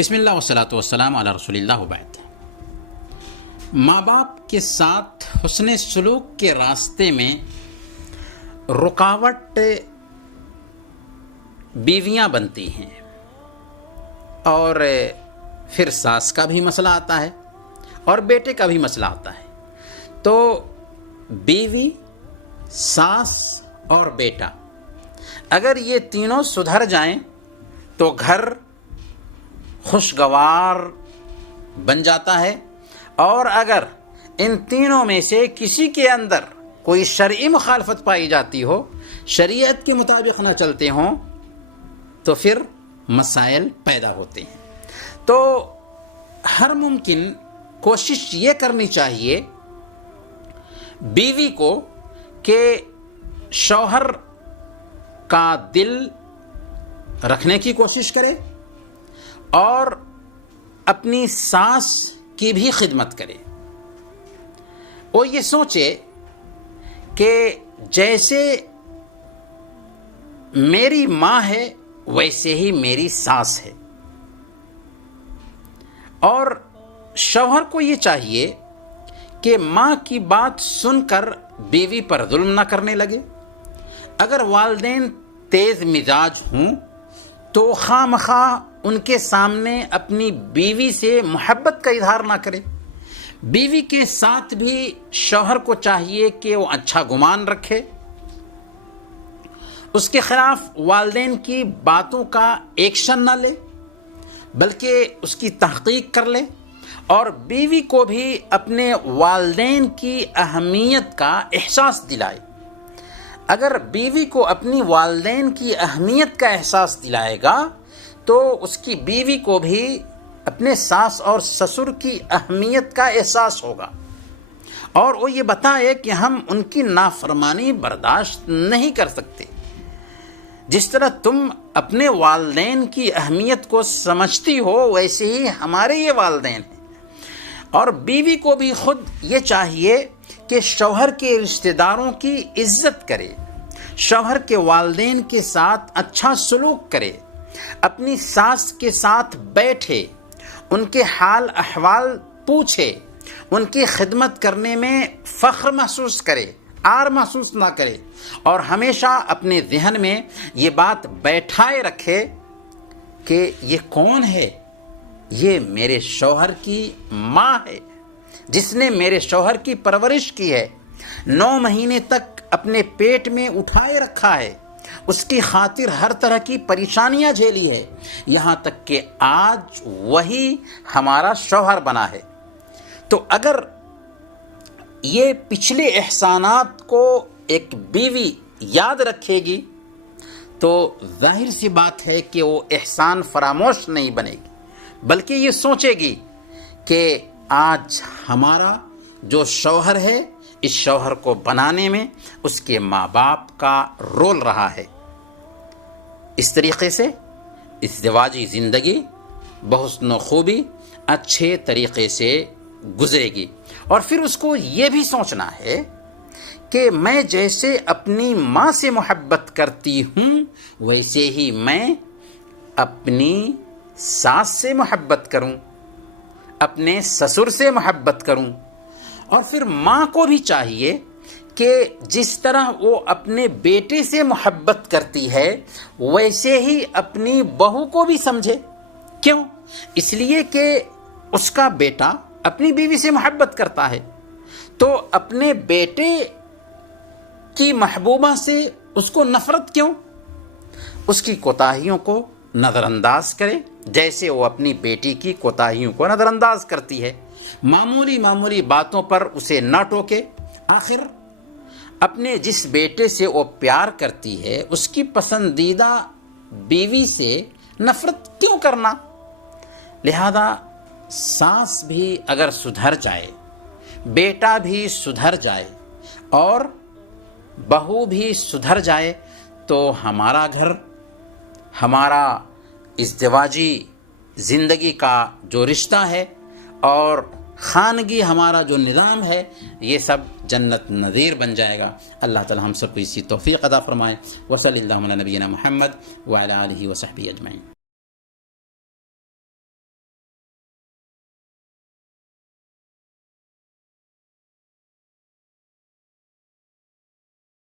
بسم اللہ والصلاۃ والسلام علی رسول اللہ وبعد۔ ماں باپ کے ساتھ حسن سلوک کے راستے میں رکاوٹ بیویاں بنتی ہیں، اور پھر ساس کا بھی مسئلہ آتا ہے اور بیٹے کا بھی مسئلہ آتا ہے۔ تو بیوی، ساس اور بیٹا اگر یہ تینوں سدھر جائیں تو گھر خوشگوار بن جاتا ہے، اور اگر ان تینوں میں سے کسی کے اندر کوئی شرعی مخالفت پائی جاتی ہو، شریعت کے مطابق نہ چلتے ہوں، تو پھر مسائل پیدا ہوتے ہیں۔ تو ہر ممکن کوشش یہ کرنی چاہیے بیوی کو کہ شوہر کا دل رکھنے کی کوشش کرے اور اپنی ساس کی بھی خدمت کرے۔ وہ یہ سوچے کہ جیسے میری ماں ہے ویسے ہی میری ساس ہے، اور شوہر کو یہ چاہیے کہ ماں کی بات سن کر بیوی پر ظلم نہ کرنے لگے۔ اگر والدین تیز مزاج ہوں تو خواہ مخواہ ان کے سامنے اپنی بیوی سے محبت کا اظہار نہ کرے۔ بیوی کے ساتھ بھی شوہر کو چاہیے کہ وہ اچھا گمان رکھے، اس کے خلاف والدین کی باتوں کا ایکشن نہ لے بلکہ اس کی تحقیق کر لے، اور بیوی کو بھی اپنے والدین کی اہمیت کا احساس دلائے۔ اگر بیوی کو اپنی والدین کی اہمیت کا احساس دلائے گا تو اس کی بیوی کو بھی اپنے ساس اور سسر کی اہمیت کا احساس ہوگا، اور وہ یہ بتائے کہ ہم ان کی نافرمانی برداشت نہیں کر سکتے۔ جس طرح تم اپنے والدین کی اہمیت کو سمجھتی ہو ویسے ہی ہمارے یہ والدین ہیں، اور بیوی کو بھی خود یہ چاہیے کہ شوہر کے رشتہ داروں کی عزت کرے، شوہر کے والدین کے ساتھ اچھا سلوک کرے، اپنی ساس کے ساتھ بیٹھے، ان کے حال احوال پوچھے، ان کی خدمت کرنے میں فخر محسوس کرے، عار محسوس نہ کرے، اور ہمیشہ اپنے ذہن میں یہ بات بیٹھائے رکھے کہ یہ کون ہے؟ یہ میرے شوہر کی ماں ہے، جس نے میرے شوہر کی پرورش کی ہے، 9 مہینے تک اپنے پیٹ میں اٹھائے رکھا ہے، اس کی خاطر ہر طرح کی پریشانیاں جھیلی ہے، یہاں تک کہ آج وہی ہمارا شوہر بنا ہے۔ تو اگر یہ پچھلے احسانات کو ایک بیوی یاد رکھے گی تو ظاہر سی بات ہے کہ وہ احسان فراموش نہیں بنے گی، بلکہ یہ سوچے گی کہ آج ہمارا جو شوہر ہے، اس شوہر کو بنانے میں اس کے ماں باپ کا رول رہا ہے۔ اس طریقے سے ازدواجی زندگی بحسن و خوبی اچھے طریقے سے گزرے گی، اور پھر اس کو یہ بھی سوچنا ہے کہ میں جیسے اپنی ماں سے محبت کرتی ہوں ویسے ہی میں اپنی ساس سے محبت کروں، اپنے سسر سے محبت کروں، اور پھر ماں کو بھی چاہیے کہ جس طرح وہ اپنے بیٹے سے محبت کرتی ہے ویسے ہی اپنی بہو کو بھی سمجھے۔ کیوں؟ اس لیے کہ اس کا بیٹا اپنی بیوی سے محبت کرتا ہے، تو اپنے بیٹے کی محبوبہ سے اس کو نفرت کیوں؟ اس کی کوتاہیوں کو نظر انداز کرے جیسے وہ اپنی بیٹی کی کوتاہیوں کو نظر انداز کرتی ہے۔ معمولی باتوں پر اسے نہ ٹوکے۔ آخر اپنے جس بیٹے سے وہ پیار کرتی ہے اس کی پسندیدہ بیوی سے نفرت کیوں کرنا؟ لہذا ساس بھی اگر سدھر جائے، بیٹا بھی سدھر جائے، اور بہو بھی سدھر جائے تو ہمارا گھر، ہمارا ازدواجی زندگی کا جو رشتہ ہے اور خانگی ہمارا جو نظام ہے، یہ سب جنت نظیر بن جائے گا۔ اللہ تعالی ہم سب کو اسی توفیق عطا فرمائے۔ وصلی اللہ علی نبینا محمد وعلی آلہ وصحبہ اجمعین۔